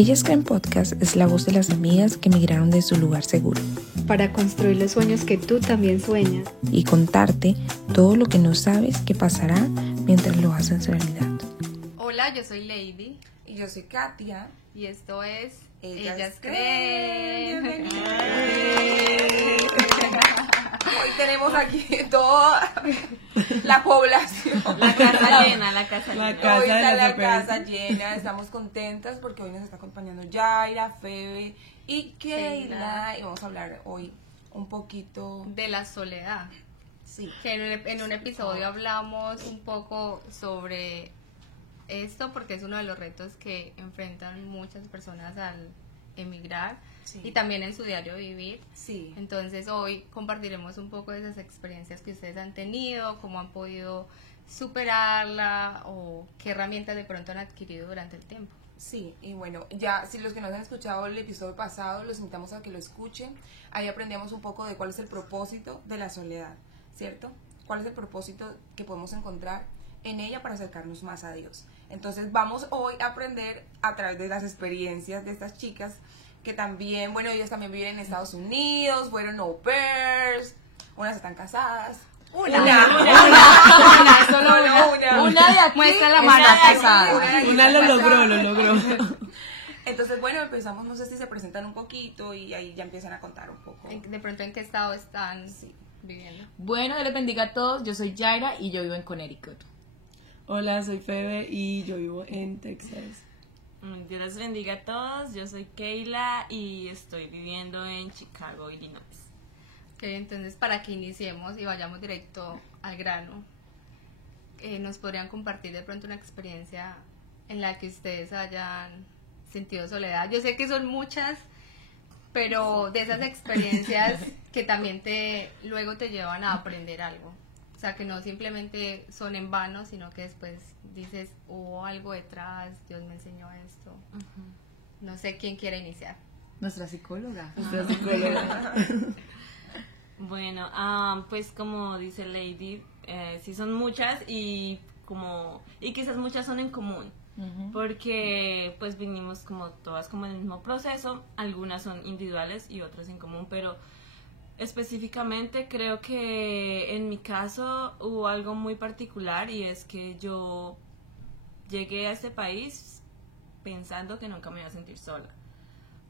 Ellas Creen Podcast es la voz de las amigas que emigraron de su lugar seguro. Para construir los sueños que tú también sueñas. Y contarte todo lo que no sabes que pasará mientras lo haces realidad. Hola, yo soy Lady. Y yo soy Katia. Y esto es Ellas Creen. Hoy tenemos aquí toda la población. La casa llena, la casa Hoy llena. está la casa llena. Estamos contentas porque hoy nos está acompañando Yaira, Febe y Keila. Y vamos a hablar hoy un poquito De la soledad. Sí. Que en un episodio hablamos un poco sobre esto porque es uno de los retos que enfrentan muchas personas al emigrar. Sí. Y también en su diario vivir. Sí. Entonces hoy compartiremos un poco de esas experiencias que ustedes han tenido, cómo han podido superarla o qué herramientas de pronto han adquirido durante el tiempo. Sí, y bueno, ya si los que nos han escuchado el episodio pasado, los invitamos a que lo escuchen. Ahí aprendíamos un poco de cuál es el propósito de la soledad, ¿cierto? ¿Cuál es el propósito que podemos encontrar en ella para acercarnos más a Dios? Entonces vamos hoy a aprender a través de las experiencias de estas chicas que también, bueno, ellas también viven en Estados Unidos, fueron au pairs, unas están casadas. Una, solo una. Una de aquí. Muestra la mano casada. Una lo logró. Entonces, bueno, empezamos, no sé si se presentan un poquito y ahí ya empiezan a contar un poco. De pronto, ¿en qué estado están viviendo? Bueno, Dios les bendiga a todos. Yo soy Yaira y yo vivo en Connecticut. Hola, soy Febe y yo vivo en Texas. Dios les bendiga a todos, yo soy Keila y estoy viviendo en Chicago, Illinois. Ok, entonces para que iniciemos y vayamos directo al grano, ¿nos podrían compartir de pronto una experiencia en la que ustedes hayan sentido soledad? Yo sé que son muchas, pero de esas experiencias que también luego te llevan a aprender algo. O sea, que no simplemente son en vano, sino que después dices, hubo algo detrás, Dios me enseñó esto. No sé quién quiere iniciar. Nuestra psicóloga. Bueno, pues como dice Lady, sí son muchas y quizás muchas son en común. Porque pues vinimos como todas como en el mismo proceso, algunas son individuales y otras en común, pero específicamente creo que en mi caso hubo algo muy particular y es que yo llegué a este país pensando que nunca me iba a sentir sola,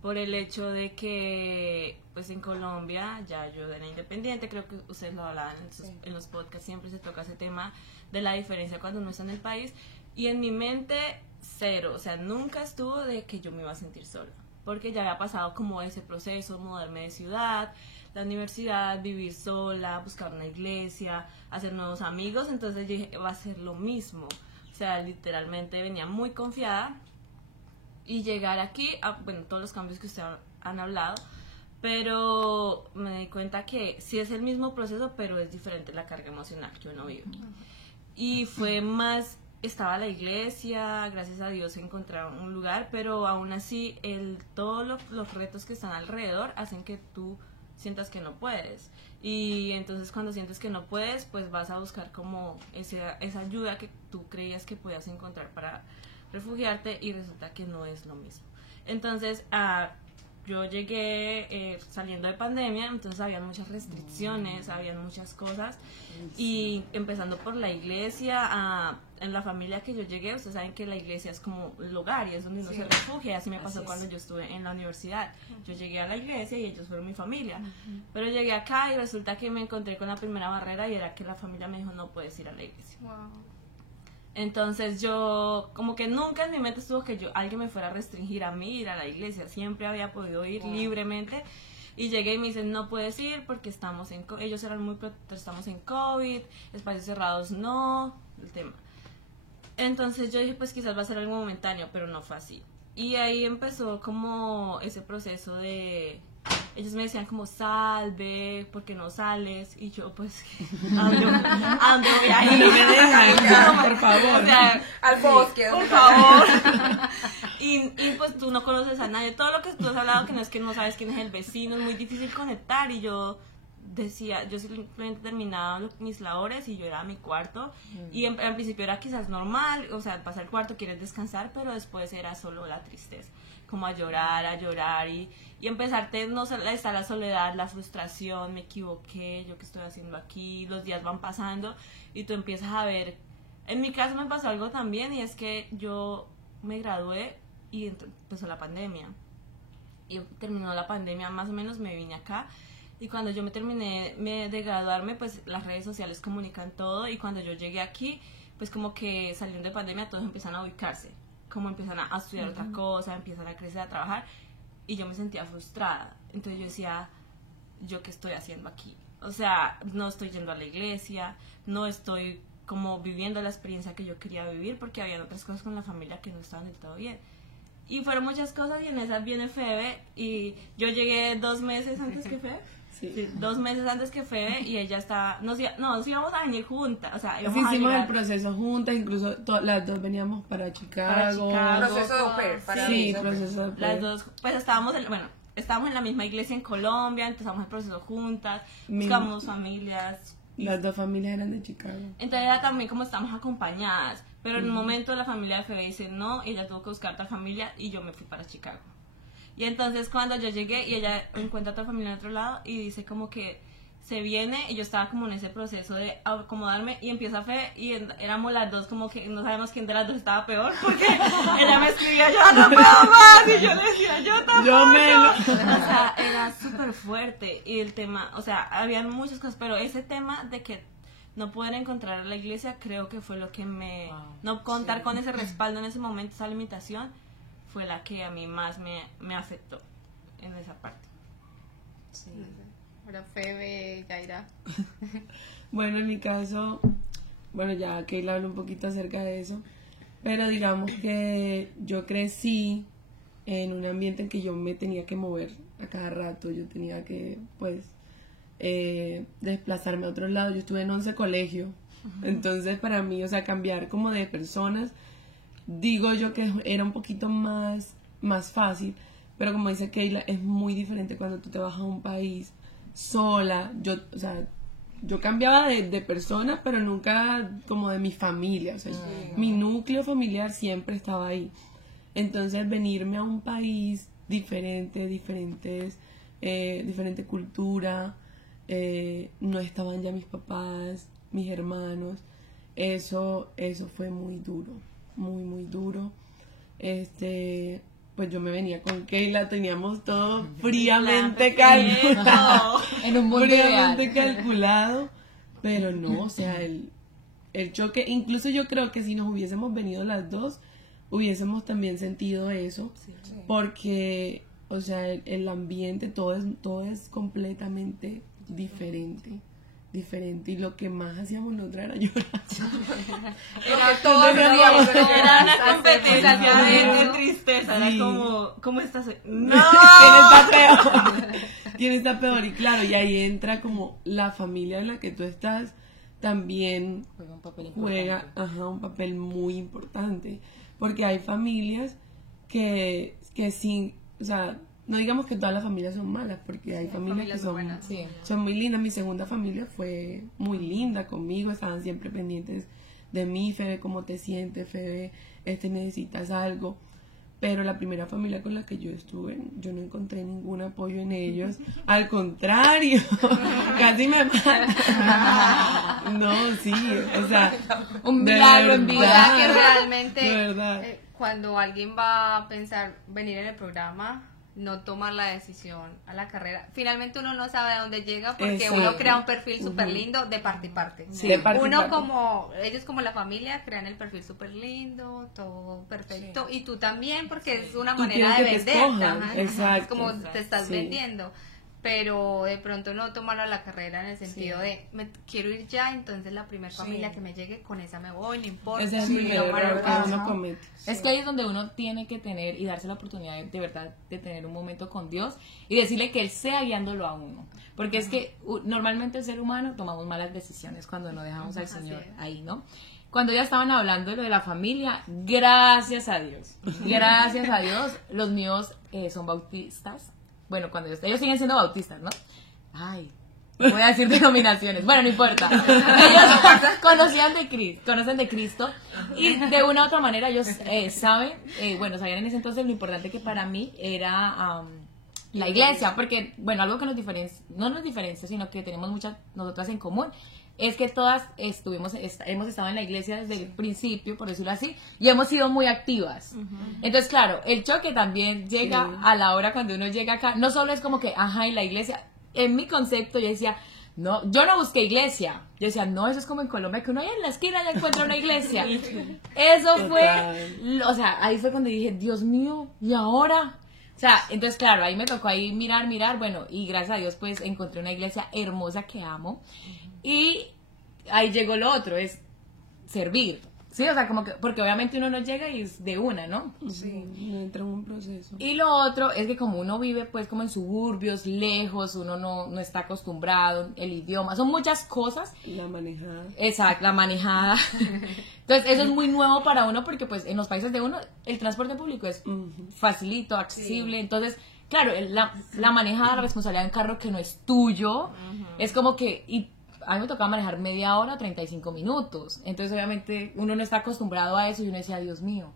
por el hecho de que pues en Colombia ya yo era independiente, creo que ustedes lo hablaban en los podcasts, siempre se toca ese tema de la diferencia cuando uno está en el país, y en mi mente cero, o sea, nunca estuvo de que yo me iba a sentir sola, porque ya había pasado como ese proceso, mudarme de ciudad, la universidad, vivir sola, buscar una iglesia, hacer nuevos amigos, entonces yo dije, va a ser lo mismo. O sea, literalmente venía muy confiada y llegar aquí, bueno, todos los cambios que ustedes han hablado, pero me di cuenta que sí es el mismo proceso, pero es diferente la carga emocional que uno vive. Y fue más, estaba la iglesia, gracias a Dios encontré un lugar, pero aún así todos los retos que están alrededor hacen que tú sientas que no puedes, y entonces cuando sientes que no puedes, pues vas a buscar como esa ayuda que tú creías que podías encontrar para refugiarte, y resulta que no es lo mismo. Entonces yo llegué saliendo de pandemia, entonces había muchas restricciones, habían muchas cosas, y empezando por la iglesia, en la familia que yo llegué, ustedes saben que la iglesia es como el hogar y es donde uno se refugia. Así me pasó cuando yo estuve en la universidad. Yo llegué a la iglesia y ellos fueron mi familia, pero llegué acá y resulta que me encontré con la primera barrera, y era que la familia me dijo, no puedes ir a la iglesia. Entonces yo, como que nunca en mi mente estuvo que alguien me fuera a restringir a mí ir a la iglesia, siempre había podido ir libremente, y llegué y me dicen, no puedes ir porque ellos eran muy protectores, estamos en COVID, espacios cerrados no, el tema. Entonces yo dije, pues quizás va a ser algo momentáneo, pero no fue así. Y ahí empezó como ese proceso de... Ellos me decían como, ve, ¿por qué no sales? Y yo, pues, ¿a dónde voy a ir? No me dejan, por favor. O sea, al bosque, por favor. y pues tú no conoces a nadie. Todo lo que tú has hablado, que no es que no sabes quién es el vecino, es muy difícil conectar. Y yo, decía, yo simplemente terminaba mis labores y yo era a mi cuarto y al principio era quizás normal, o sea, pasar el cuarto, quieres descansar, pero después era solo la tristeza, como a llorar y empezarte, no sé, está la soledad, la frustración, me equivoqué, yo qué estoy haciendo aquí, los días van pasando y tú empiezas a ver. En mi caso me pasó algo también, y es que yo me gradué y empezó la pandemia. Y terminó la pandemia, más o menos me vine acá. Y cuando yo me terminé de graduarme, pues las redes sociales comunican todo. Y cuando yo llegué aquí, pues como que saliendo de pandemia todos empiezan a ubicarse. Como empiezan a estudiar otra cosa, empiezan a crecer, a trabajar. Y yo me sentía frustrada. Entonces yo decía, ¿yo qué estoy haciendo aquí? O sea, no estoy yendo a la iglesia, no estoy como viviendo la experiencia que yo quería vivir, porque había otras cosas con la familia que no estaban del todo bien. Y fueron muchas cosas, y en esas viene Febe, y yo llegué 2 meses antes que Febe. Sí, 2 meses antes que Febe, y ella está, nos íbamos a venir juntas, o sea, íbamos hicimos a el proceso juntas, incluso las dos veníamos para Chicago. Proceso de au pair, sí, proceso de au pair. Las dos, pues estábamos en la misma iglesia en Colombia, empezamos el proceso juntas, buscamos familias. Las 2 familias eran de Chicago. Entonces era también como estamos acompañadas, pero en un momento la familia de Febe dice no, y ella tuvo que buscar otra familia, y yo me fui para Chicago. Y entonces cuando yo llegué y ella encuentra otra familia en otro lado y dice como que se viene, y yo estaba como en ese proceso de acomodarme, y empieza Febe, y éramos las dos como que no sabemos quién de las dos estaba peor, porque ella me escribía, yo no puedo más, y yo le decía, yo tampoco. O sea, era súper fuerte, y el tema, o sea, habían muchas cosas, pero ese tema de que no poder encontrar a la iglesia, creo que fue lo que no contar con ese respaldo en ese momento, esa limitación, fue la que a mí más me afectó en esa parte. Sí. Ahora Febe, Yaira. Bueno, en mi caso, bueno, ya Keila habló un poquito acerca de eso, pero digamos que yo crecí en un ambiente en que yo me tenía que mover a cada rato, yo tenía que, pues, desplazarme a otro lado. Yo estuve en 11 colegios, entonces para mí, o sea, cambiar como de personas, digo yo que era un poquito más fácil, pero como dice Keila, es muy diferente cuando tú te vas a un país sola. O sea, yo cambiaba de persona, pero nunca como de mi familia, o sea, mi núcleo familiar siempre estaba ahí. Entonces venirme a un país diferente, diferente cultura, no estaban ya mis papás, mis hermanos, eso fue muy duro, muy duro. Pues yo me venía con Keila, teníamos todo fríamente calculado, en un mundo fríamente calculado, pero no, o sea, el choque, incluso yo creo que si nos hubiésemos venido las dos, hubiésemos también sentido eso, porque, o sea, el ambiente, todo es completamente diferente, y lo que más hacíamos nosotras era llorar. Era una competencia de tristeza, sí. Era como, ¿cómo estás? ¡No! ¿Quién está peor? Y claro, y ahí entra como la familia en la que tú estás también juega un papel muy importante, porque hay familias que sin, o sea, no digamos que todas las familias son malas, porque hay familias que son buenas. Son muy lindas. Mi segunda familia fue muy linda conmigo, estaban siempre pendientes de mí. Febe, ¿cómo te sientes? Febe, necesitas algo. Pero la primera familia con la que yo estuve, yo no encontré ningún apoyo en ellos. Al contrario, casi me matan. No, sí, o sea, un milagro en O vida. sea que realmente de verdad. Cuando alguien va a pensar venir en el programa, no tomar la decisión a la carrera. Finalmente uno no sabe a dónde llega, porque Exacto. uno crea un perfil súper lindo de parte y parte. Sí, de parte y Uno parte. ellos como la familia crean el perfil súper lindo, todo perfecto, y tú también, porque es una Tú manera de quieres que te venderte, escojan, ajá, exacto. es como te estás Sí. vendiendo. Pero de pronto no tomarlo a la carrera en el sentido de me quiero ir ya, entonces la primera familia que me llegue, con esa me voy, no importa. Ese es el primer error que uno comete. Es que ahí es donde uno tiene que tener y darse la oportunidad de verdad de tener un momento con Dios y decirle que Él sea guiándolo a uno. Porque es que normalmente el ser humano tomamos malas decisiones cuando no dejamos al Señor ahí, ¿no? Cuando ya estaban hablando de lo de la familia, gracias a Dios, los míos son bautistas. Bueno, cuando ellos siguen siendo bautistas, ¿no? Ay, voy a decir denominaciones, bueno, no importa. Ellos conocen de Cristo y de una u otra manera ellos sabían en ese entonces lo importante que para mí era la iglesia, porque, bueno, algo que nos diferencia, no nos diferencia, sino que tenemos muchas nosotras en común, es que todas hemos estado en la iglesia desde el principio, por decirlo así, y hemos sido muy activas. Entonces, claro, el choque también llega a la hora cuando uno llega acá, no solo es como que, en la iglesia, en mi concepto yo decía, no, yo no busqué iglesia, yo decía, no, eso es como en Colombia, que uno ahí en la esquina ya encuentra una iglesia. Eso fue, o sea, ahí fue cuando dije, Dios mío, ¿y ahora? O sea, entonces claro, ahí me tocó ahí mirar, bueno, y gracias a Dios pues encontré una iglesia hermosa que amo. Y ahí llegó lo otro, es servir. Sí, o sea, como que, porque obviamente uno no llega y es de una, ¿no? Sí, no entra en un proceso. Y lo otro es que como uno vive pues como en suburbios, lejos, uno no está acostumbrado, el idioma, son muchas cosas. La manejada. Exacto, la manejada. Entonces eso es muy nuevo para uno porque pues en los países de uno el transporte público es facilito, accesible, entonces claro, la manejada, la responsabilidad de un carro que no es tuyo, es como que... a mí me tocaba manejar media hora, 35 minutos. Entonces, obviamente, uno no está acostumbrado a eso y uno decía, Dios mío.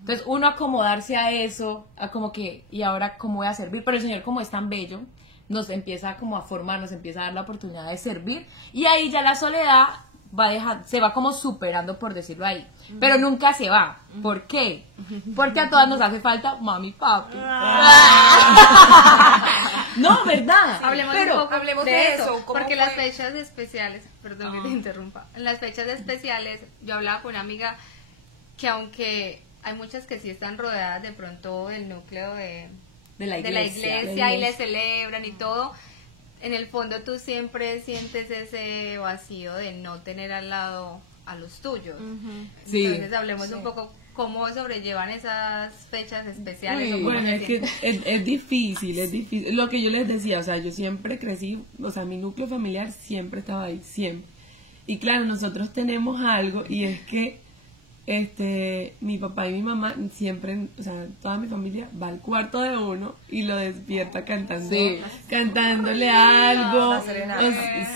Entonces, uno acomodarse a eso, a como que, ¿y ahora cómo voy a servir? Pero el Señor, como es tan bello, nos empieza como a formar, nos empieza a dar la oportunidad de servir. Y ahí ya la soledad se va como superando, por decirlo ahí. Pero nunca se va. ¿Por qué? Porque a todas nos hace falta mami y papi. No, ¿verdad? Hablemos de eso. Porque las fechas especiales, perdón que te interrumpa, en las fechas especiales yo hablaba con una amiga que aunque hay muchas que sí están rodeadas de pronto del núcleo de la iglesia y le celebran y todo, en el fondo tú siempre sientes ese vacío de no tener al lado a los tuyos. Sí. Entonces hablemos un poco cómo sobrellevan esas fechas especiales. Bueno, es que es difícil. Lo que yo les decía, o sea, yo siempre crecí, o sea, mi núcleo familiar siempre estaba ahí, siempre. Y claro, nosotros tenemos algo y es que mi papá y mi mamá siempre, o sea, toda mi familia va al cuarto de uno y lo despierta cantándole algo.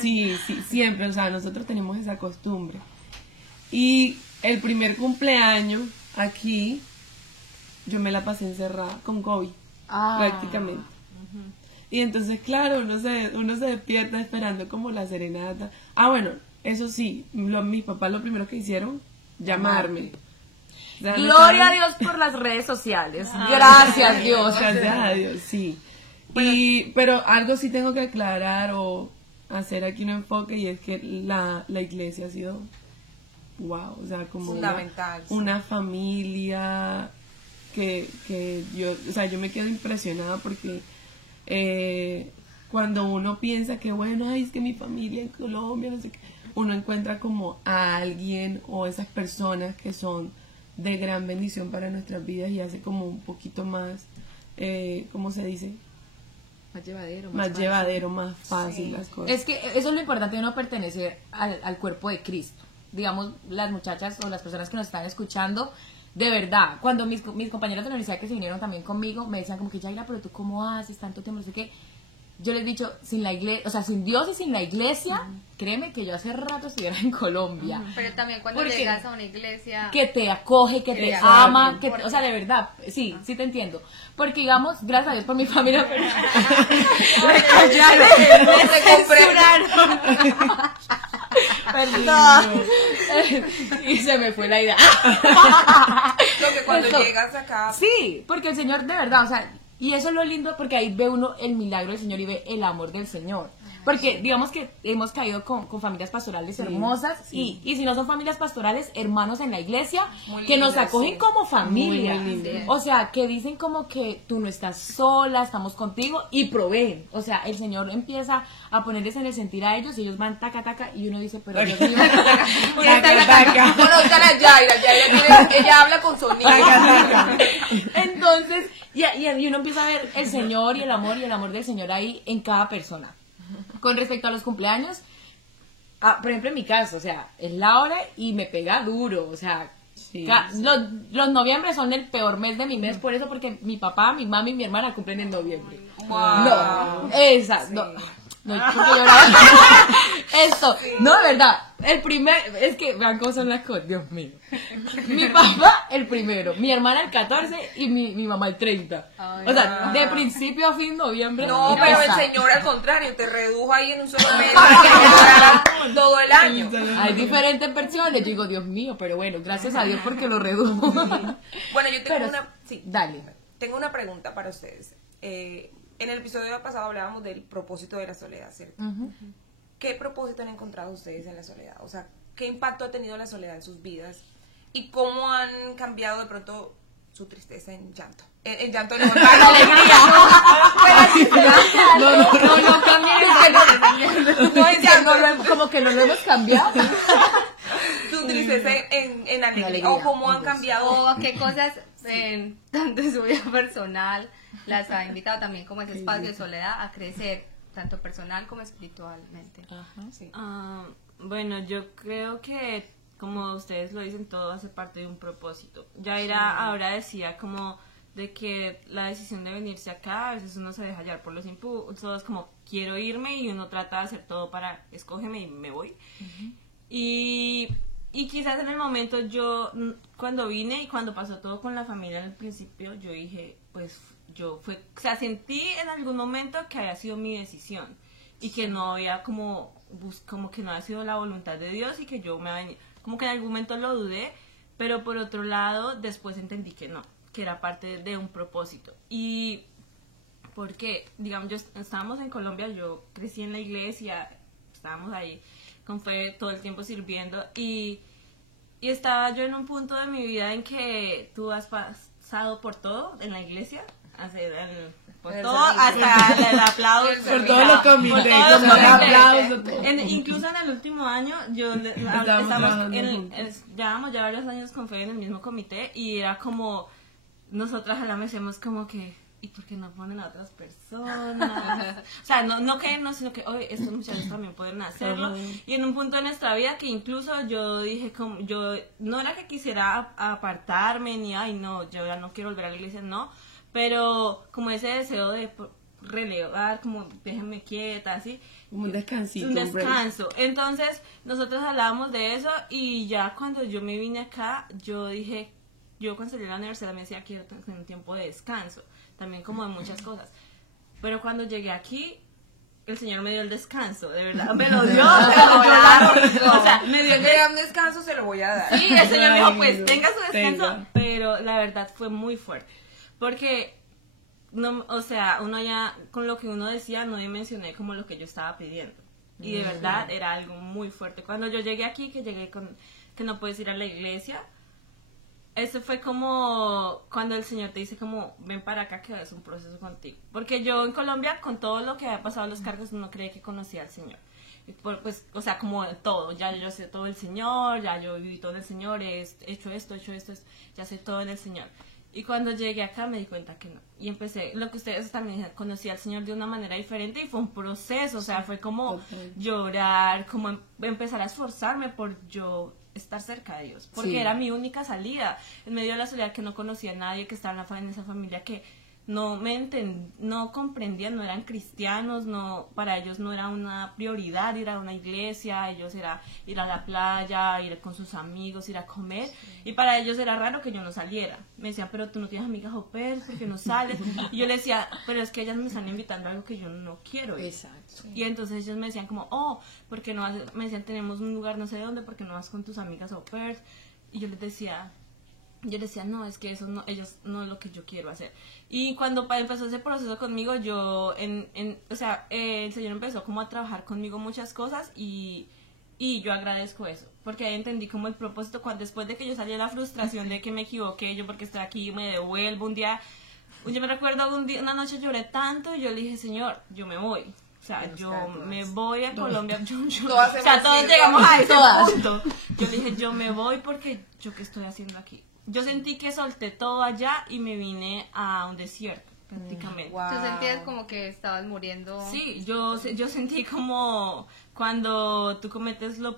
Sí, siempre, o sea, nosotros tenemos esa costumbre. Y el primer cumpleaños aquí, yo me la pasé encerrada con COVID, prácticamente. Y entonces, claro, uno se despierta esperando como la serenata. Bueno, eso sí, mis papás lo primero que hicieron, llamarme. O sea, Gloria a Dios por las redes sociales. Gracias Dios. Gracias a Dios, sí. Bueno, pero algo sí tengo que aclarar o hacer aquí un enfoque, y es que la iglesia ha sido wow, o sea, como fundamental, una familia que yo me quedo impresionada porque cuando uno piensa que bueno, es que mi familia en Colombia, no sé qué, uno encuentra como a alguien o esas personas que son de gran bendición para nuestras vidas y hace como un poquito más, ¿cómo se dice? Más llevadero, más fácil las cosas. Es que eso es lo importante de uno pertenecer al cuerpo de Cristo. Digamos, las muchachas o las personas que nos están escuchando, de verdad, cuando mis compañeras de la universidad que se vinieron también conmigo, me decían como que, Yaira, pero tú cómo haces tanto tiempo, no sé qué. Yo les he dicho, sin la iglesia, o sea, sin Dios y sin la iglesia, créeme que yo hace rato estuviera en Colombia. Pero también cuando llegas a una iglesia que te acoge, que te ama, o sea, de verdad, sí te entiendo. Porque digamos, gracias a Dios por mi familia, pero y se me fue la idea. Lo que cuando llegas acá. Sí, porque el Señor de verdad, o sea, y eso es lo lindo porque ahí ve uno el milagro del Señor y ve el amor del Señor. Porque digamos que hemos caído con familias pastorales hermosas y si no son familias pastorales, hermanos en la iglesia que nos acogen como familia. O sea, que dicen como que tú no estás sola, estamos contigo y proveen. O sea, el Señor empieza a ponerles en el sentir a ellos y ellos van taca y uno dice, pero Dios mío. Ella habla con sonido. Entonces, y uno empieza a ver el Señor y el amor del Señor ahí en cada persona. Con respecto a los cumpleaños, por ejemplo en mi caso, o sea, es la hora y me pega duro, o sea, los noviembre son el peor mes de mi mes, por eso, porque mi papá, mi mami y mi hermana cumplen en noviembre. Wow. No, No, porque lloraba. Esto, no, de verdad. El primer, es que vean cómo son las cosas, Dios mío. Mi papá el primero, mi hermana el 14 y mi mamá el 30. O sea, de principio a fin noviembre. No, y pero el pasar. señor al contrario, te redujo ahí en un solo mes para que llorara todo el año. Hay diferentes versiones. Yo digo, Dios mío, pero bueno, gracias a Dios porque lo redujo. Bueno, yo tengo Pero, una... Sí, dale. tengo una pregunta para ustedes. En el episodio pasado hablábamos del propósito de la soledad, ¿cierto? ¿Qué propósito han encontrado ustedes en la soledad? O sea, ¿qué impacto ha tenido la soledad en sus vidas? ¿Y cómo han cambiado de pronto su tristeza en llanto? En llanto no, en alegría. No cambies. No en llanto. Como que no lo hemos cambiado. Su tristeza en alegría. O cómo han cambiado. O qué cosas tanto en su vida personal las ha invitado también como ese espacio de soledad a crecer, tanto personal como espiritualmente. Sí. Bueno, yo creo que, como ustedes lo dicen, todo hace parte de un propósito. Yaira ahora decía como de que la decisión de venirse acá, a veces uno se deja hallar por los impulsos, como quiero irme y uno trata de hacer todo para escógeme y me voy. Y quizás en el momento yo, cuando vine y cuando pasó todo con la familia en el principio, yo dije, pues o sea, sentí en algún momento que había sido mi decisión y que no había como que no había sido la voluntad de Dios y que yo me había, como que en algún momento lo dudé, pero por otro lado después entendí que no, que era parte de un propósito. Y porque, digamos, estábamos en Colombia, yo crecí en la iglesia, estábamos ahí con fe todo el tiempo sirviendo y estaba yo en un punto de mi vida en que tú has pasado por todo en la iglesia, por todo, hasta el aplauso, Por todos los comités, por todos los aplausos. incluso en el último año, llevamos ya varios años con fe en el mismo comité y era como, nosotras a la vez hacemos como que, ¿y por qué no ponen a otras personas? O sea, no que no, sino que, oye, estos muchachos también pueden hacerlo. Y en un punto de nuestra vida que incluso yo dije, como yo no era que quisiera apartarme, ni, ay, no, yo ya no quiero volver a la iglesia, no. Pero como ese deseo de relevar, como déjenme quieta, así. Como un descansito. Un descanso. Entonces, nosotros hablábamos de eso y ya cuando yo me vine acá, yo dije, yo cuando salí de la universidad me decía, quiero tener un tiempo de descanso. También como de muchas cosas. Pero cuando llegué aquí, el Señor me dio el descanso, de verdad, me lo dio, o sea, me dio un descanso, se lo voy a dar. Sí, el Señor me dijo, pues tenga su descanso, pero la verdad fue muy fuerte, porque, no, o sea, uno ya, con lo que uno decía, no dimensioné como lo que yo estaba pidiendo, y de verdad era algo muy fuerte. Cuando yo llegué aquí, que no puedes ir a la iglesia, eso fue como cuando el Señor te dice como, ven para acá que es un proceso contigo. Porque yo en Colombia, con todo lo que había pasado en los cargos, no creía que conocía al Señor. Pues, o sea, como todo, ya yo sé todo del Señor, ya yo viví todo del Señor, he hecho esto, ya sé todo en el Señor. Y cuando llegué acá me di cuenta que no. Y empecé, lo que ustedes también conocí al Señor de una manera diferente y fue un proceso, o sea, fue como llorar, como empezar a esforzarme por yo estar cerca de Dios, porque era mi única salida en medio de la soledad, que no conocía a nadie, que estaba en esa familia que no comprendían, no eran cristianos, para ellos no era una prioridad ir a una iglesia, ellos era ir a la playa, ir con sus amigos, ir a comer, y para ellos era raro que yo no saliera. Me decían, pero tú no tienes amigas au pair, ¿por qué no sales? Y yo les decía, pero es que ellas me están invitando a algo que yo no quiero ir. Exacto. Y entonces ellos me decían como, ¿por qué no vas? Me decían, tenemos un lugar no sé dónde, ¿por qué no vas con tus amigas au pair? Y yo les decía, no, es que eso no, ellos no es lo que yo quiero hacer. Y cuando empezó ese proceso conmigo, yo, o sea, el Señor empezó como a trabajar conmigo muchas cosas y yo agradezco eso, porque ahí entendí como el propósito, después de que yo salí de la frustración de que me equivoqué, yo porque estoy aquí me devuelvo un día, yo me recuerdo una noche lloré tanto y yo le dije, Señor, yo me voy. O sea, yo me voy a Colombia, o sea, todos llegamos a ese punto. Yo le dije, yo me voy porque yo qué estoy haciendo aquí. Yo sentí que solté todo allá y me vine a un desierto, prácticamente. Wow. ¿Tú sentías como que estabas muriendo? Sí, yo sentí como cuando tú cometes el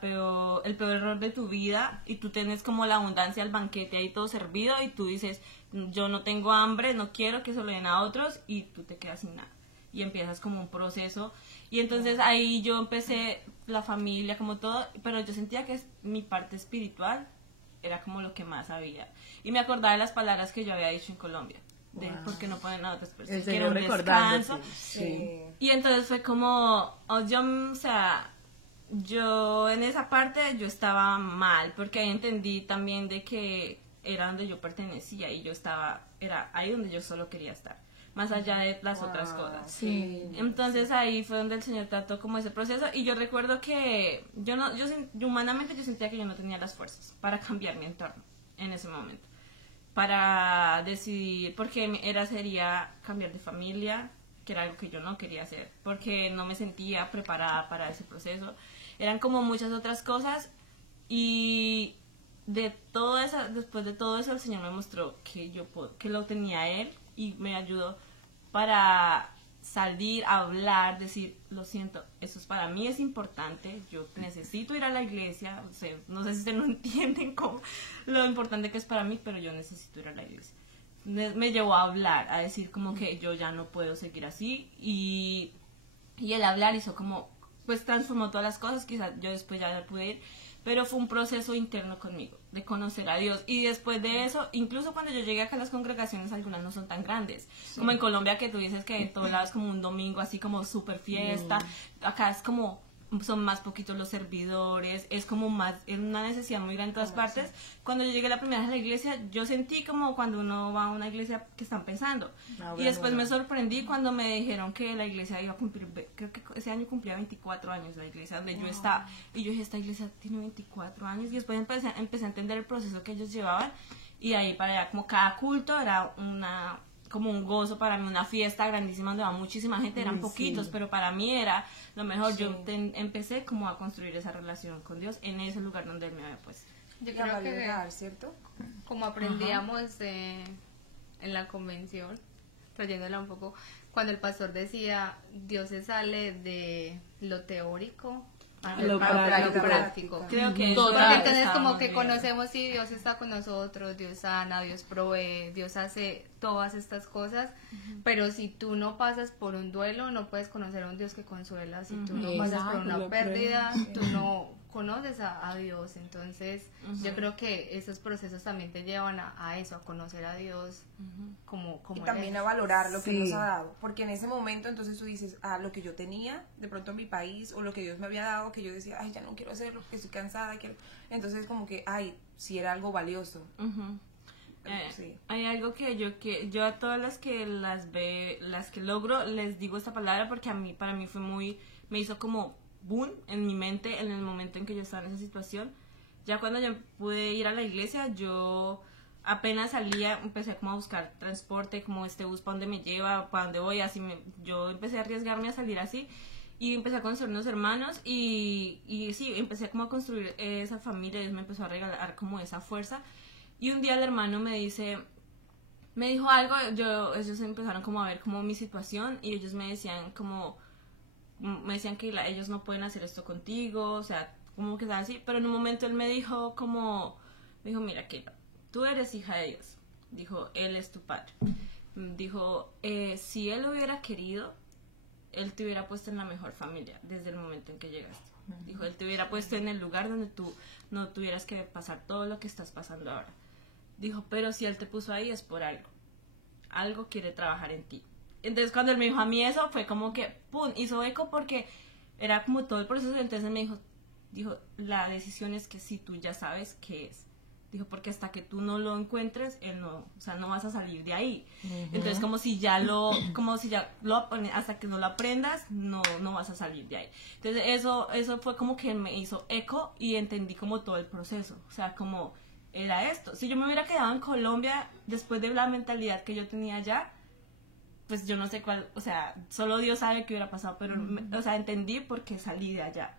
peor error de tu vida y tú tienes como la abundancia al banquete ahí todo servido y tú dices, yo no tengo hambre, no quiero que se lo den a otros y tú te quedas sin nada. y empiezas como un proceso. Y entonces ahí yo empecé la familia, como todo, pero yo sentía que mi parte espiritual era como lo que más había. Y me acordaba de las palabras que yo había dicho en Colombia, de por qué no ponen a otras personas, que era un descanso. Sí. Y entonces fue como, o sea, yo en esa parte yo estaba mal, porque ahí entendí también de que era donde yo pertenecía y yo estaba, era ahí donde yo solo quería estar, más allá de las otras cosas. Sí. Entonces ahí fue donde el Señor trató como ese proceso, y yo recuerdo que yo humanamente yo sentía que yo no tenía las fuerzas para cambiar mi entorno en ese momento, para decidir, porque sería cambiar de familia, que era algo que yo no quería hacer, porque no me sentía preparada para ese proceso. Eran como muchas otras cosas, y después de todo eso el Señor me mostró que lo tenía Él, y me ayudó para salir, a hablar, decir, lo siento, eso para mí es importante, yo necesito ir a la iglesia, o sea, no sé si ustedes no entienden lo importante que es para mí, pero yo necesito ir a la iglesia. Me llevó a hablar, a decir como que yo ya no puedo seguir así, y el hablar hizo como, pues transformó todas las cosas, quizás yo después ya no pude ir, pero fue un proceso interno conmigo, de conocer a Dios. Y después de eso, incluso cuando yo llegué acá a las congregaciones, algunas no son tan grandes, como en Colombia, que tú dices que en todos lados es como un domingo, así como súper fiesta, acá es como, son más poquitos los servidores, es como más, es una necesidad muy grande en todas partes. Cuando yo llegué la primera vez a la iglesia, yo sentí como cuando uno va a una iglesia que está empezando, y después me sorprendí cuando me dijeron que la iglesia iba a cumplir, creo que ese año cumplía 24 años, la iglesia donde yo estaba, y yo dije, esta iglesia tiene 24 años, y después empecé a entender el proceso que ellos llevaban, y ahí para allá, como cada culto era como un gozo para mí, una fiesta grandísima donde va muchísima gente, eran poquitos, pero para mí era lo mejor. Yo empecé como a construir esa relación con Dios en ese lugar donde Él me había puesto. Yo creo que, ¿cierto? como aprendíamos en la convención, trayéndola un poco, cuando el pastor decía, Dios se sale de lo teórico a lo práctico. Creo que Porque entonces como que conocemos, sí, Dios está con nosotros, Dios sana, Dios provee, Dios hace todas estas cosas, pero si tú no pasas por un duelo, no puedes conocer a un Dios que consuela. Si tú no pasas por una pérdida, tú no conoces a Dios. Entonces yo creo que esos procesos también te llevan a eso, a conocer a Dios como y también a valorar lo que nos ha dado, porque en ese momento entonces tú dices, lo que yo tenía de pronto en mi país, o lo que Dios me había dado, que yo decía, ay, ya no quiero hacerlo porque estoy cansada, entonces como que, ay, si era algo valioso. Hay algo que yo a todas las que las que logro, les digo esta palabra, porque para mí me hizo como boom en mi mente en el momento en que yo estaba en esa situación. Ya cuando yo pude ir a la iglesia, yo apenas salía, empecé como a buscar transporte, como este bus para dónde me lleva, para dónde voy, yo empecé a arriesgarme a salir así, y empecé a construir unos hermanos, y sí, empecé como a construir esa familia. Dios me empezó a regalar como esa fuerza. Y un día el hermano me dijo algo, ellos empezaron como a ver como mi situación, y ellos me decían que ellos no pueden hacer esto contigo, o sea, como que está así, pero en un momento él me dijo, mira, Keila, tú eres hija de Dios, dijo, Él es tu padre, dijo, si Él hubiera querido, Él te hubiera puesto en la mejor familia desde el momento en que llegaste, dijo, Él te hubiera puesto en el lugar donde tú no tuvieras que pasar todo lo que estás pasando ahora, dijo, pero si Él te puso ahí es por algo quiere trabajar en ti. Entonces cuando él me dijo a mí eso, fue como que, pum, hizo eco, porque era como todo el proceso. Entonces me dijo, la decisión es que si tú ya sabes qué es. Dijo, porque hasta que tú no lo encuentres, no vas a salir de ahí. Entonces como si ya hasta que no lo aprendas, no vas a salir de ahí. Entonces eso fue como que me hizo eco, y entendí como todo el proceso. O sea, como era esto. Si yo me hubiera quedado en Colombia, después de la mentalidad que yo tenía allá, pues yo no sé cuál, o sea, solo Dios sabe qué hubiera pasado, pero, o sea, entendí por qué salí de allá,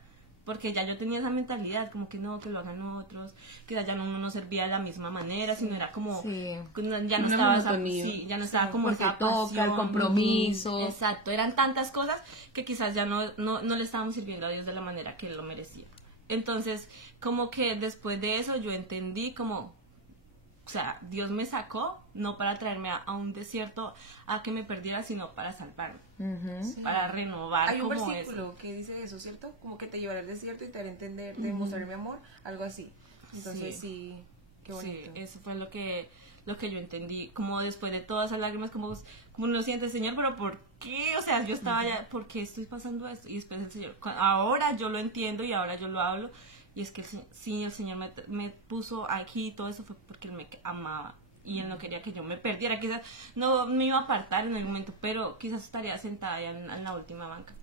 porque ya yo tenía esa mentalidad, como que no, que lo hagan otros, que allá uno no servía de la misma manera, sino era como, ya no estaba como porque esa toca pasión, el compromiso. Exacto, eran tantas cosas que quizás ya no le estábamos sirviendo a Dios de la manera que Él lo merecía. Entonces, como que después de eso yo entendí como o sea, Dios me sacó no para traerme a un desierto a que me perdiera, sino para salvarme, para renovar. Hay un como versículo que dice eso, ¿cierto? Como que te llevaré al desierto y te haré entender, te mostraré mi amor, algo así. Entonces sí, qué bonito. Sí, eso fue lo que yo entendí, como después de todas esas lágrimas, como uno siente, Señor, pero ¿por qué? O sea, yo estaba ya, ¿por qué estoy pasando esto? Y después el Señor, ahora yo lo entiendo y ahora yo lo hablo, y es que el Señor me puso aquí y todo eso fue porque Él me amaba. Y Él no quería que yo me perdiera, quizás no me iba a apartar en el momento, pero quizás estaría sentada ya en la última banca.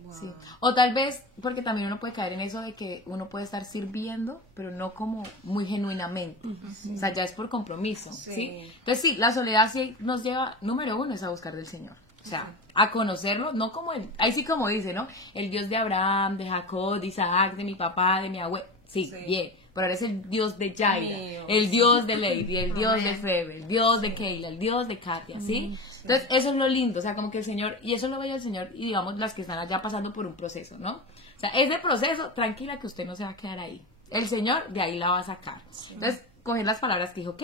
Wow. Sí. O tal vez, porque también uno puede caer en eso de que uno puede estar sirviendo, pero no como muy genuinamente. O sea, ya es por compromiso, ¿sí? Entonces sí, la soledad sí nos lleva, número uno, es a buscar del Señor. O sea, a conocerlo, no como ahí sí como dice, ¿no? El Dios de Abraham, de Jacob, de Isaac, de mi papá, de mi abuelo. Sí, bien. Pero ahora es el Dios de Jaira, el Dios de Lady, el Dios de Febe, el Dios de Keila, el Dios de Katia, ¿sí? Entonces, eso es lo lindo, o sea, como que el Señor, y eso lo veía el Señor, y digamos, las que están allá pasando por un proceso, ¿no? O sea, ese proceso, tranquila que usted no se va a quedar ahí. El Señor de ahí la va a sacar. Entonces, coger las palabras que dijo, ok,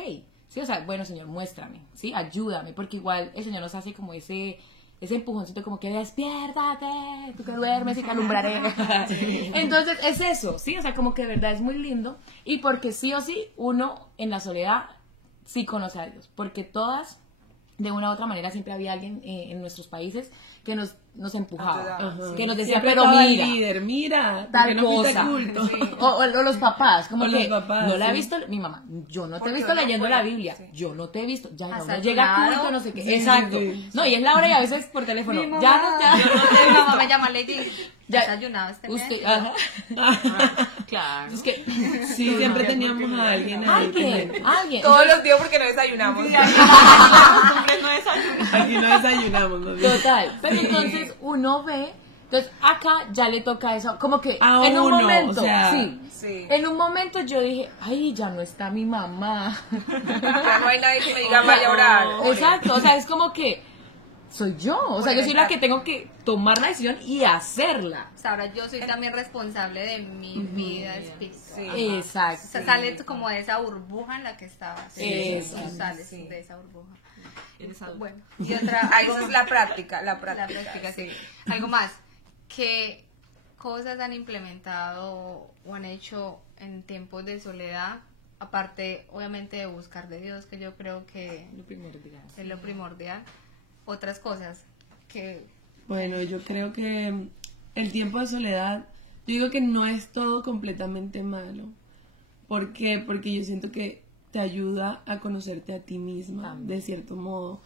sí, o sea, bueno, Señor, muéstrame, ¿sí? Ayúdame, porque igual el Señor nos hace como ese empujoncito como que despiértate, tú que duermes y que alumbraré. Entonces es eso, sí, o sea, como que de verdad es muy lindo y porque sí o sí uno en la soledad sí conoce a Dios, porque todas de una u otra manera siempre había alguien en nuestros países que nos empujaba, que nos decía, siempre pero estaba mira, el líder, mira, tal ¿por qué no fuiste cosa, culto? o los papás, como O que los papás, no la he sí. visto, mi mamá, yo no te he Porque visto no leyendo fue, la Biblia, sí. yo no te he visto, ya no Hasta llega claro. culto, no sé qué, Sí, exacto, sí. no, y es la hora y a veces por teléfono, Mi mamá. ya no te Mi mamá me llama Lady. Ya. Desayunado este mes. usted, Y yo, ajá. Claro. Es que Sí, siempre teníamos a alguien ahí. alguien. Todos los días porque no desayunamos. Hombres no desayunan. Aquí no desayunamos, ¿no? Total. Pero entonces uno ve, entonces acá ya le toca eso, como que A en un uno, momento, o sea, Sí. en un momento yo dije, ay, ya no está mi mamá. Ya no hay nadie que me diga vaya a orar. Exacto, o sea, es como que soy yo, o sea, yo soy la que tengo que tomar la decisión y hacerla. O sea, ahora yo soy también responsable de mi vida espiritual. Sí. Exacto. O sea, sale como de esa burbuja en la que estabas. Eso. Tú sales Sí. de esa burbuja. Eres adulto. Bueno, y otra. Ahí esa es la práctica, la La práctica. práctica, sí. Algo más. ¿Qué cosas han implementado o han hecho en tiempos de soledad? Aparte, obviamente, de buscar de Dios, que yo creo que Lo primordial. es lo primordial. Otras cosas que... Bueno, yo creo que el tiempo de soledad, yo digo que no es todo completamente malo. ¿Por qué? Porque yo siento que te ayuda a conocerte a ti misma, de cierto modo.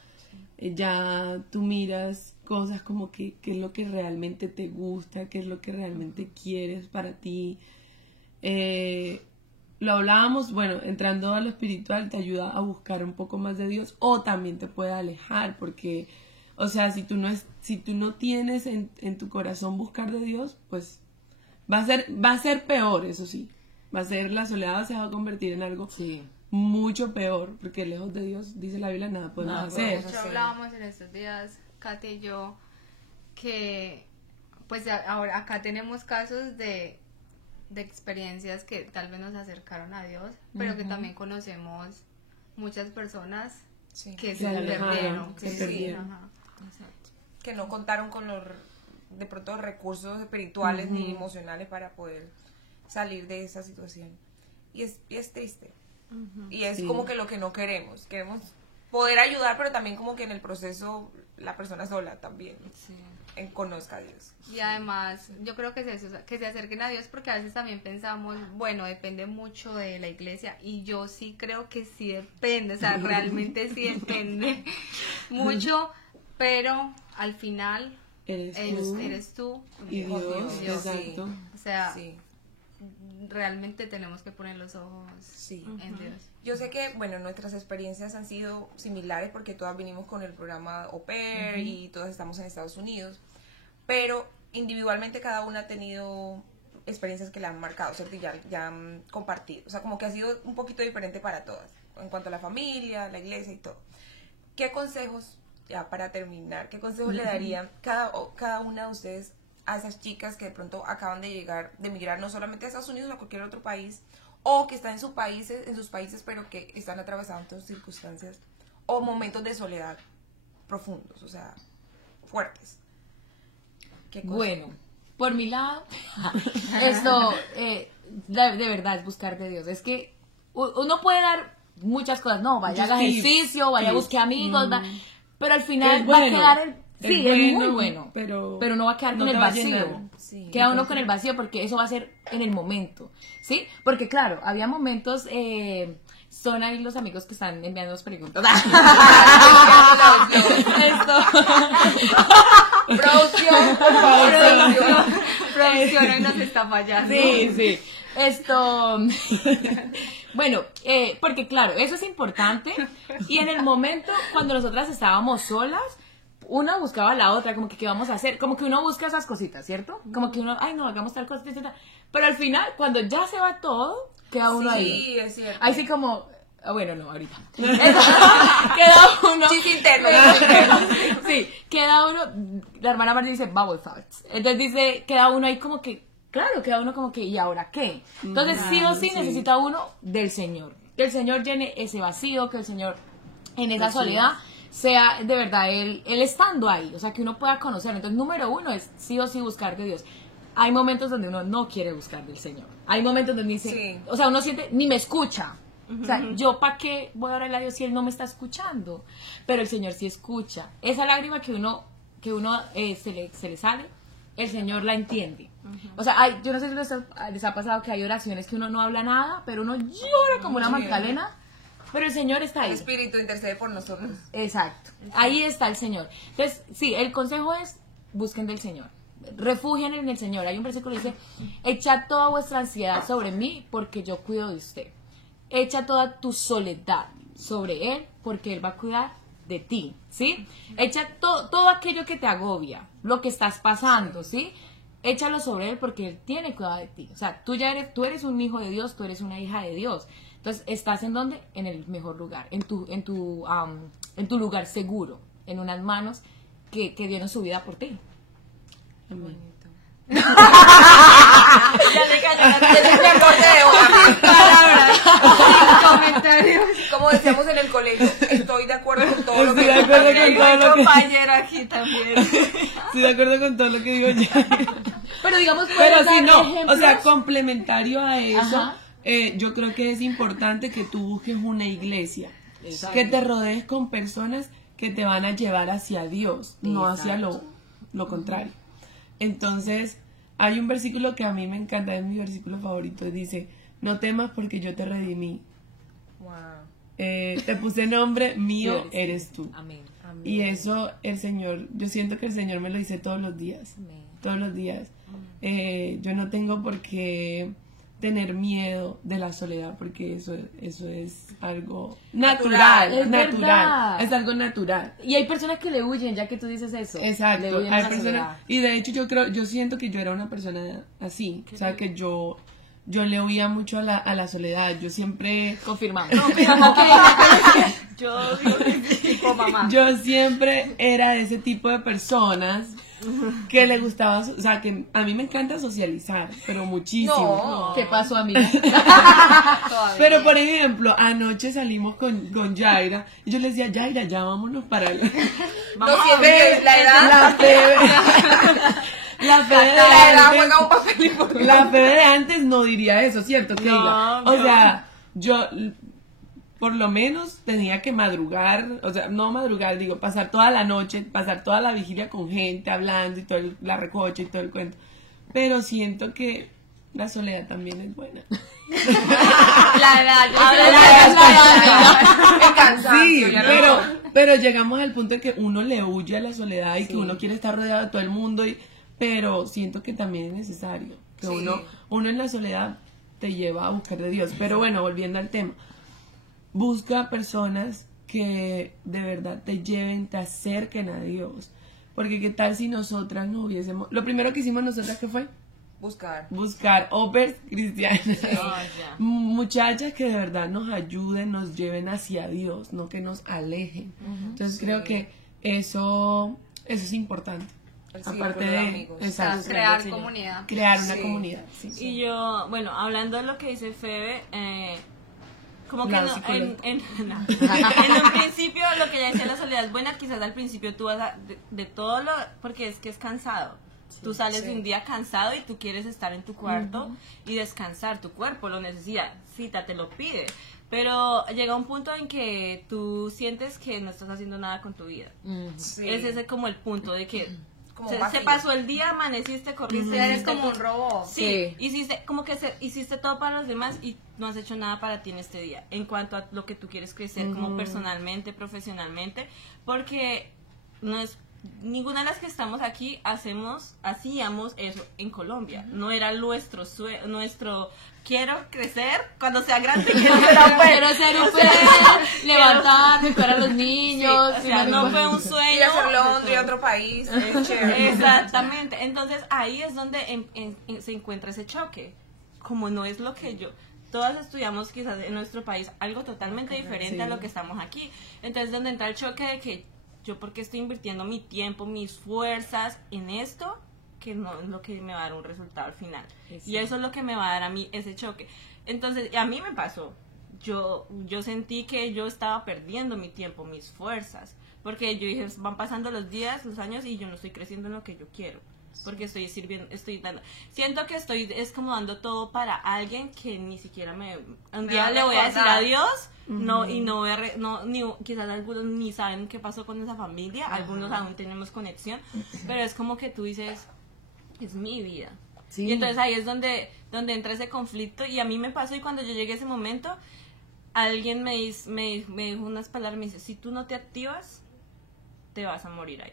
Ya tú miras cosas como que qué es lo que realmente te gusta, qué es lo que realmente quieres para ti. Lo hablábamos, bueno, entrando a lo espiritual te ayuda a buscar un poco más de Dios o también te puede alejar porque, o sea, si tú no tienes en tu corazón buscar de Dios, pues va a ser peor, eso sí. La soledad se va a convertir en algo Sí. mucho peor, porque lejos de Dios, dice la Biblia, nada podemos hacer. Nosotros hablábamos en estos días, Katy y yo, que pues ahora acá tenemos casos de experiencias que tal vez nos acercaron a Dios, pero que también conocemos muchas personas Sí. que Se se alejaron, perdieron. se Sí, perdieron. ajá. Que no contaron con los de pronto recursos espirituales ni emocionales para poder salir de esa situación. Y es triste. Y es Sí. como que lo que no queremos. Queremos poder ayudar, pero también como que en el proceso la persona sola también conozca a Dios. Y además, yo creo que es eso, o sea, que se acerquen a Dios, porque a veces también pensamos, bueno, depende mucho de la iglesia, y yo sí creo que sí depende, o sea, realmente sí depende mucho, pero al final eres tú y con Dios, Dios. exacto. O sea, Sí. realmente tenemos que poner los ojos Sí. en Dios. Yo sé que, bueno, nuestras experiencias han sido similares porque todas vinimos con el programa Au Pair y todas estamos en Estados Unidos, pero individualmente cada una ha tenido experiencias que la han marcado, ¿cierto? Y ya han compartido. O sea, como que ha sido un poquito diferente para todas, en cuanto a la familia, la iglesia y todo. ¿Qué consejos, ya para terminar, qué consejos le darían cada una de ustedes a esas chicas que de pronto acaban de llegar, de emigrar no solamente a Estados Unidos, a cualquier otro país, o que están en sus países, pero que están atravesando circunstancias o momentos de soledad profundos, o sea, fuertes. ¿Qué cosa? Bueno, por mi lado, esto de verdad es buscar de Dios. Es que uno puede dar muchas cosas, no, vaya a haga ejercicio, vaya a buscar amigos, pero al final va a quedar es muy bueno, pero uno va a quedar con el vacío. Sí, queda uno con el vacío porque eso va a ser en el momento, ¿sí? Porque claro, había momentos, son ahí los amigos que están enviando las preguntas. Producción, hoy nos está fallando. Sí. Bueno, porque claro, eso es importante. Y en el momento, cuando nosotras estábamos solas, una buscaba a la otra, como que qué vamos a hacer, como que uno busca esas cositas, ¿cierto? Como que uno, ay no, hagamos tal cosa, etc. Pero al final, cuando ya se va todo, queda uno ahí. Sí, es cierto. Ahí sí como, bueno, no, ahorita. Queda uno. Chiste interno. Sí, queda uno, la hermana Marta dice, bubble thoughts. Entonces dice, queda uno ahí como que, claro, queda uno como que, ¿y ahora qué? Entonces sí o sí necesita uno del Señor. Que el Señor llene ese vacío, que el Señor en esa soledad sea de verdad él estando ahí, o sea, que uno pueda conocerlo. Entonces, número uno es sí o sí buscar de Dios. Hay momentos donde uno no quiere buscar del Señor. Hay momentos donde dice, o sea, uno siente, ni me escucha. O sea, ¿yo para qué voy a orarle a Dios si Él no me está escuchando? Pero el Señor sí escucha. Esa lágrima que uno se le sale, el Señor la entiende. O sea, yo no sé si les ha pasado que hay oraciones que uno no habla nada, pero uno llora como una Magdalena. Pero el Señor está ahí. El Espíritu intercede por nosotros. Exacto. Ahí está el Señor. Entonces, sí, el consejo es, busquen del Señor. Refugien en el Señor. Hay un versículo que dice, echa toda vuestra ansiedad sobre mí, porque yo cuido de usted. Echa toda tu soledad sobre Él, porque Él va a cuidar de ti, ¿sí? Echa todo aquello que te agobia, lo que estás pasando, ¿sí? Échalo sobre Él, porque Él tiene cuidado de ti. O sea, tú eres un hijo de Dios, tú eres una hija de Dios. Entonces, ¿estás en dónde? En el mejor lugar, en tu lugar seguro, en unas manos que dieron su vida por ti. Qué bonito. Comentarios. Como decíamos en el colegio, estoy de acuerdo con todo lo que Estoy de acuerdo con todo lo que compañero aquí también. Estoy de acuerdo con todo lo que digo yo. Pero digamos, Pero ¿puedes si dar no, ejemplos? o sea, complementario a eso, Ajá. yo creo que es importante que tú busques una iglesia, Exacto. que te rodees con personas que te van a llevar hacia Dios, no hacia Exacto. lo contrario. Entonces, hay un versículo que a mí me encanta, es mi versículo favorito, dice, no temas porque yo te redimí. Wow. Te puse nombre, mío eres tú. Amén. Y eso el Señor, yo siento que el Señor me lo dice todos los días. Amén. Todos los días. Yo no tengo por qué tener miedo de la soledad, porque eso es algo natural. Es verdad. Es algo natural. Y hay personas que le huyen, ya que tú dices eso. Exacto. Le huyen a Hay la personas, soledad. y de hecho yo siento que yo era una persona así. O sea, que yo le huía mucho a la soledad. Yo siempre... Confirmamos. Yo digo que sí, como mamá. Yo siempre era de ese tipo de personas que le gustaba, o sea, que a mí me encanta socializar, pero muchísimo. No. ¿Qué pasó, amiga? Pero por ejemplo, anoche salimos con Yaira y yo le decía, Yaira, ya vámonos para No siempre la edad. la Febe. La Febe de La edad antes, juega un papel importante. la Febe de antes no diría eso, ¿cierto? Que No, diga, o sea, yo por lo menos tenía que madrugar, o sea, no madrugar, digo, pasar toda la noche, pasar toda la vigilia con gente, hablando y todo la recocha y todo el cuento. Pero siento que la soledad también es buena. La edad, yo Ahora creo la que edad, El cansancio, Sí, ya no. pero llegamos al punto en que uno le huye a la soledad y que Sí. uno quiere estar rodeado de todo el mundo, pero siento que también es necesario, que Sí. uno en la soledad te lleva a buscar de Dios. Pero bueno, volviendo al tema, busca personas que de verdad te lleven, te acerquen a Dios, porque qué tal si nosotras no hubiésemos, lo primero que hicimos nosotras, ¿qué fue? Buscar óperas cristianas, muchachas que de verdad nos ayuden, nos lleven hacia Dios, no que nos alejen. Entonces creo que eso es importante. El aparte círculo de amigos. exacto, Crear comunidad. crear una Sí. comunidad. Sí. Y yo, bueno, hablando de lo que dice Febe, como que La no, psicóloga. no. En un principio lo que ella decía, la soledad es buena, quizás al principio tú vas a, de todo lo, porque es que es cansado. Tú sales de un día cansado y tú quieres estar en tu cuarto y descansar, tu cuerpo lo necesita, cita, te lo pide. Pero llega un punto en que tú sientes que no estás haciendo nada con tu vida. Sí. Ese es como el punto de que Como se vacío. pasó el día, amaneciste, corriste, Eres hiciste como un robot. Sí, hiciste como que hiciste todo para los demás y no has hecho nada para ti en este día en cuanto a lo que tú quieres crecer como personalmente, profesionalmente, porque no es ninguna de las que estamos aquí hacíamos eso en Colombia. No era nuestro nuestro quiero crecer cuando sea grande, quiero ser Quiero ser un levantarme, cuidar a los niños. o sea, no fue un sueño. Ir a hacer Londres, a otro país, es chévere. Exactamente, entonces ahí es donde se encuentra ese choque, como no es lo que yo, todas estudiamos quizás en nuestro país algo totalmente diferente a lo que estamos aquí, entonces donde entra el choque de que yo porque estoy invirtiendo mi tiempo, mis fuerzas en esto, que no es lo que me va a dar un resultado al final, y eso es lo que me va a dar a mí ese choque. Entonces a mí me pasó, yo sentí que yo estaba perdiendo mi tiempo, mis fuerzas, porque yo dije, van pasando los días, los años y yo no estoy creciendo en lo que yo quiero, porque estoy sirviendo, estoy dando, siento que es como dando todo para alguien que ni siquiera un día le voy a decir adiós, no, y no voy a quizás algunos ni saben qué pasó con esa familia, algunos aún tenemos conexión, pero es como que tú dices, es mi vida. Y entonces ahí es donde entra ese conflicto, y a mí me pasó, y cuando yo llegué a ese momento, alguien me dijo unas palabras, me dice, si tú no te activas, te vas a morir ahí.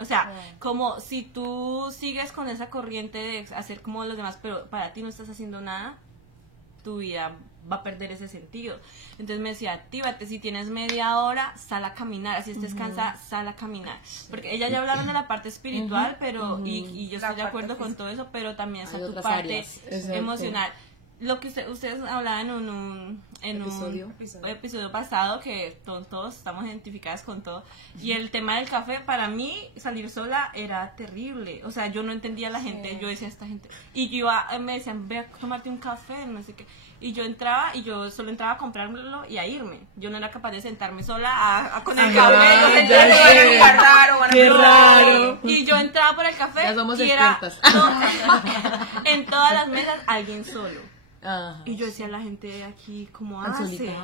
O sea, como si tú sigues con esa corriente de hacer como los demás, pero para ti no estás haciendo nada, tu vida va a perder ese sentido. Entonces me decía, actívate, si tienes media hora, sal a caminar, así estés cansada, sal a caminar. Porque ella ya hablaron de la parte espiritual, pero y yo estoy de acuerdo con todo eso, pero también está tu parte emocional. Lo que ustedes hablaban en un episodio pasado, que todos estamos identificadas con todo, y el tema del café, para mí salir sola era terrible, o sea, yo no entendía a la gente, yo decía a esta gente, y yo me decían, ve a tomarte un café, no sé qué, y yo entraba, y yo solo entraba a comprármelo y a irme, yo no era capaz de sentarme sola con el café, ¡Qué raro! y yo entraba por el café, Ya somos y era expertas. en todas las mesas alguien solo. Ajá. Y yo decía, la gente de aquí, ¿cómo Tan hace? solita.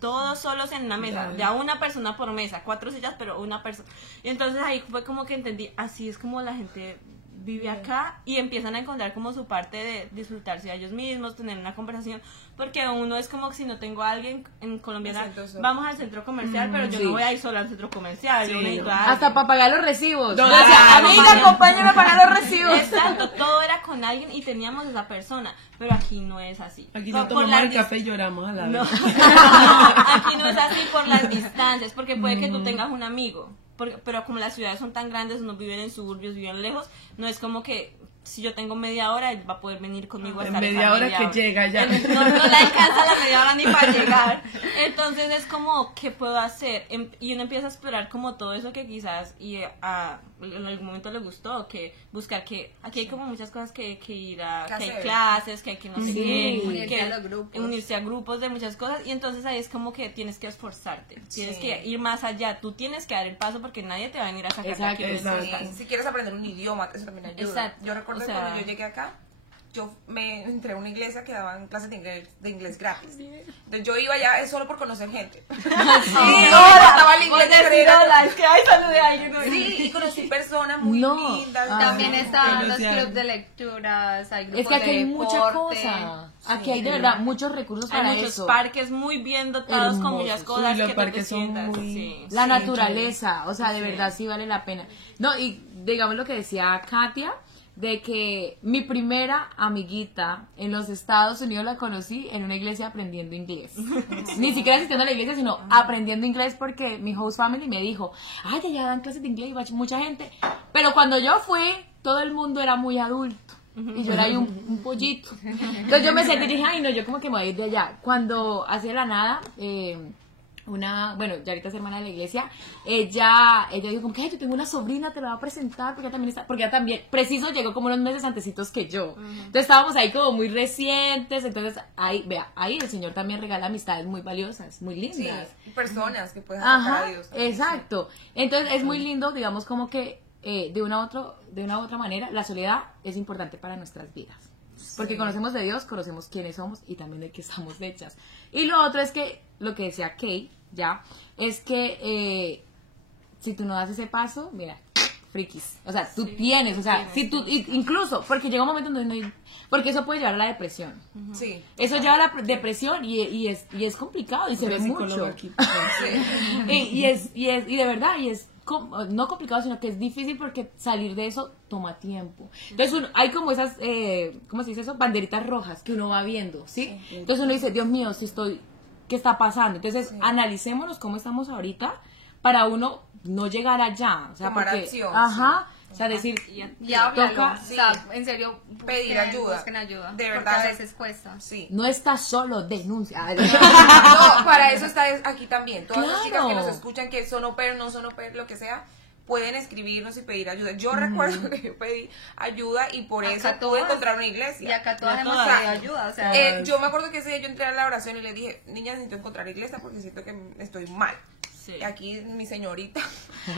Todos solos en una mesa, Claro. ya una persona por mesa, 4 sillas, pero una persona. Y entonces ahí fue como que entendí, así es como la gente vive acá, y empiezan a encontrar como su parte de disfrutarse a ellos mismos, tener una conversación, porque uno es como si no tengo a alguien en Colombia, Me siento sola. vamos al centro comercial, pero yo no voy a ir sola al centro comercial, yo necesito a alguien. Hasta para pagar los recibos. No, Yo decía, claro, amiga, sí. acompáñame a pagar los recibos. Exacto, todo era con alguien y teníamos esa persona, pero aquí no es así. Aquí Por no tomamos las el café y lloramos a la No. vez. Aquí no es así por las distancias, porque puede que tú tengas un amigo, pero como las ciudades son tan grandes, unos viven en suburbios, viven lejos, no es como que si yo tengo media hora, él va a poder venir conmigo a En estar esa media hora media que hora. llega ya. No le alcanza la media hora ni para llegar. Entonces es como, ¿qué puedo hacer? Y uno empieza a explorar como todo eso que quizás en algún momento le gustó, que buscar que aquí hay como muchas cosas que ir a, que hay hacer. clases, que hay que no sé qué, unirse que a los grupos. unirse a grupos de muchas cosas, y entonces ahí es como que tienes que esforzarte, tienes que ir más allá, tú tienes que dar el paso porque nadie te va a venir a sacar de aquí donde tú Exacto. estás. Si quieres aprender un idioma, eso también ayuda. Exacto. Yo recuerdo O sea, que cuando yo llegué acá, yo me entré a una iglesia que daban clases de inglés gratis. Entonces yo iba allá solo por conocer gente. Sí, estaba el inglés de verdad. es que hay salud de alguien. Sí, y conocí personas muy No. lindas. También están los Conocían. clubes de lecturas, hay grupos Es que aquí de hay mucha deporte. cosa. Aquí hay de verdad muchos recursos para Hay muchos eso. parques muy bien dotados con Hermosos. muchas cosas Uy, los que tú te parques son sientas. muy- Sí. La Sí, naturaleza, o sea, de verdad sí vale la pena. No, y digamos lo que decía Katia, de que mi primera amiguita en los Estados Unidos la conocí en una iglesia aprendiendo inglés. Ni siquiera asistiendo a la iglesia, sino aprendiendo inglés porque mi host family me dijo, ay, ya dan clases de inglés y va mucha gente. Pero cuando yo fui, todo el mundo era muy adulto. Y yo era ahí un pollito. Entonces yo me sentí y dije, ay, no, yo como que me voy a ir de allá. Cuando hacia la nada, bueno, ya ahorita es hermana de la iglesia, ella dijo como que, ay, yo tengo una sobrina, te la voy a presentar, porque ella también, preciso, llegó como unos meses antecitos que yo. Entonces estábamos ahí como muy recientes, entonces ahí, vea, ahí el Señor también regala amistades muy valiosas, muy lindas. Sí, personas que pueden acercar a Dios también, exacto. Entonces es muy lindo, digamos, como que de una u otra manera, la soledad es importante para nuestras vidas. Porque conocemos de Dios, conocemos quiénes somos y también de qué estamos hechas. Y lo otro es que, lo que decía Kay, ya, es que si tú no das ese paso, mira, frikis. O sea, tú tienes, o sea, si tú, incluso, porque llega un momento donde no hay, porque eso puede llevar a la depresión. Sí. Eso lleva a la depresión y es complicado y se ve mucho. Aquí. y de verdad, y es no complicado, sino que es difícil porque salir de eso toma tiempo. Entonces hay como esas, ¿cómo se dice eso? Banderitas rojas que uno va viendo, ¿sí? Entonces uno dice, Dios mío, ¿qué está pasando? Entonces analicémonos cómo estamos ahorita para uno no llegar allá. O sea, tomar porque, acción. ajá. O sea, decir, y háblalo, toca, o sea, en serio, pedir ayuda. Busquen ayuda. De porque verdad. a veces cuesta. Sí. no estás solo, denuncia. No, para eso está aquí también. Todas las chicas que Claro. nos escuchan, que son au pair, no son au pair, lo que sea, pueden escribirnos y pedir ayuda. Yo recuerdo que yo pedí ayuda y por Acá eso pude todas. encontrar una iglesia. Y acá todas Ya hemos todas. pedido ayuda, o sea, Yo me acuerdo que ese día yo entré a la oración y le dije, niña, necesito encontrar iglesia porque siento que estoy mal. Sí. Y aquí mi señorita.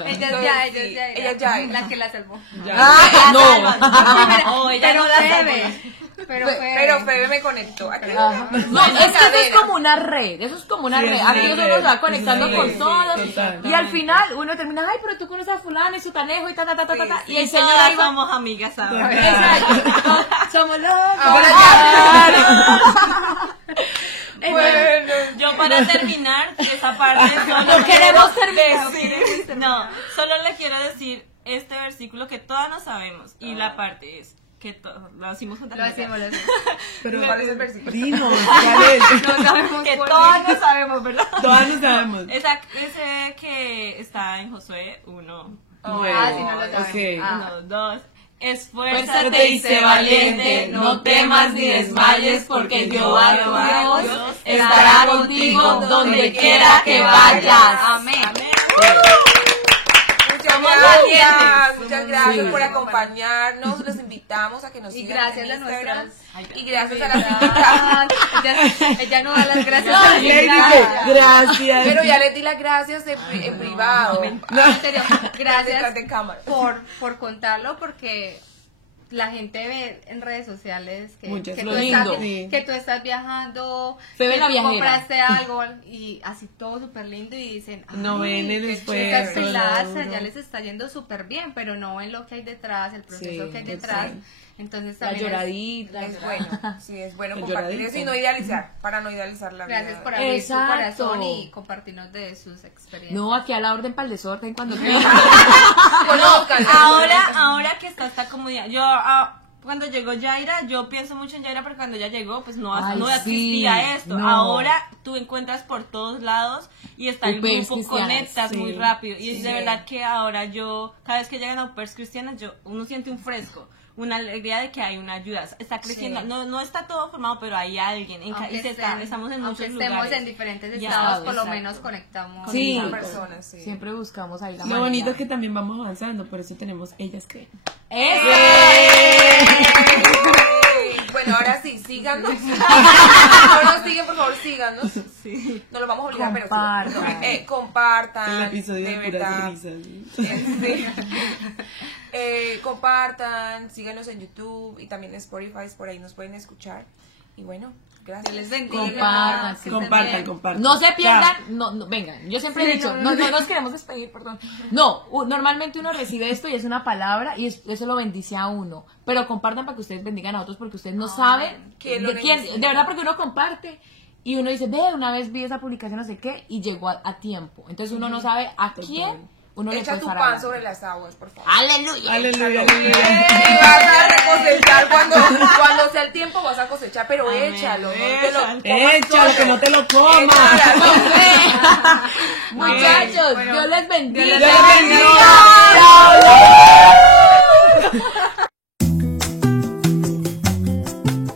ella Ella ya era. la que la salvó. Oh, ella Pero no la salvó. Febe, Pero Febe me conectó. Aquí Ajá. No, es que eso es como una red, Sí, red. es Aquí una uno red. se va conectando Sí, con sí, todos. total. Y al final uno termina, ay, pero tú conoces a fulano y su tanejo y ta. Sí, Y el Señor Todas ahí va. somos amigas ahora. Exacto. Somos locos. Ahora Bueno, Yo para terminar esa parte solo No queremos terminar. decir, no, solo le quiero decir este versículo que todas nos sabemos y la parte es que lo decimos juntas. Lo decimos. Pero, ¿cuál es el versículo? dinos, ¿cuál es? No sabemos Que cuál todas nos sabemos, ¿verdad? Todas lo sabemos. Ese que está en Josué 1. Bueno, sí, no lo sabemos. ok. 1, 2. Fuérzate Esfuérzate y sé valiente, no temas ni desmayes, porque Jehová tu Dios estará contigo donde quiera que vayas. Amén. Muchas gracias Sí. por acompañarnos. Los invitamos a que nos Y sigan gracias en a Instagram. nuestras. Y gracias a las invitadas. Ella no da las gracias. No, a Le dije, nada. gracias. Pero ya les di las gracias en privado. En serio, Detrás gracias de cámara. por contarlo, porque la gente ve en redes sociales que, Muchas, que, lo tú, lindo. estás, que tú estás viajando, Se ve que la tú viajera. compraste algo y así todo súper lindo y dicen, No ven el qué esfuerzo, chicas peladas, lo duro. ya les está yendo súper bien, pero no ven lo que hay detrás, el proceso Sí, que hay detrás. exacto. Entonces La también lloradita. Es bueno, sí, es bueno El compartir lloradito. eso y no idealizar, para no idealizar la vida. gracias por abrir Exacto. su corazón y compartirnos de sus experiencias. No, aquí a la orden para el desorden cuando quieran. Conozcan. Ahora que está esta comunidad, yo cuando llegó Yaira, yo pienso mucho en Yaira porque cuando ella llegó, pues no Ay, existía sí, esto. no. Ahora tú encuentras por todos lados y está el Au-pairs grupo, cristianas, conectas sí. muy rápido. Y Sí. de verdad que ahora cada vez que llegan au pairs cristianas, uno siente un fresco. Una alegría de que hay una ayuda, está creciendo, Sí. no está todo formado, pero hay alguien, estamos en muchos estemos lugares. en diferentes Ya, estados, por lo exacto. menos conectamos. Sí. Con personas, sí. Siempre buscamos ahí la Lo manera. bonito es que también vamos avanzando, por eso tenemos Ellas Creen. ¡Eso! Bueno, ahora sí, síganos. No nos siguen, por favor, síganos. No lo vamos a obligar, pero Compartan. sí. Compartan. El episodio de de puras verdad. risas. Sí. Compartan, síganos en YouTube y también en Spotify, por ahí nos pueden escuchar. Y bueno, gracias. Dios les bendiga. Compartan, Que estén Compartan, bien. compartan. No se pierdan, Ya. no, vengan, yo siempre he dicho, no nos queremos despedir, perdón. No, normalmente uno recibe esto y es una palabra y eso lo bendice a uno, pero compartan para que ustedes bendigan a otros porque ustedes no saben ¿Quién lo de quién, necesita? de verdad porque uno comparte y uno dice, ve, una vez vi esa publicación, no sé qué, y llegó a tiempo. Entonces uno no sabe a quién uno le Echa puede tu estar pan hablando. sobre las aguas, por favor. Aleluya. Aleluya, Y aleluya. vas a cosechar cuando sea el tiempo, vas a cosechar, pero Amén. échalo, no te lo comas Échalo, todo. que no te lo comas. Échalo. Muchachos, Bueno, Dios les bendiga. Dios les bendiga.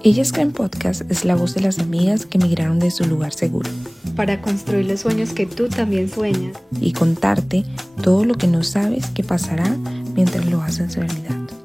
Ellas Creen Podcast es la voz de las amigas que migraron de su lugar seguro para construir los sueños que tú también sueñas y contarte todo lo que no sabes que pasará mientras lo haces realidad.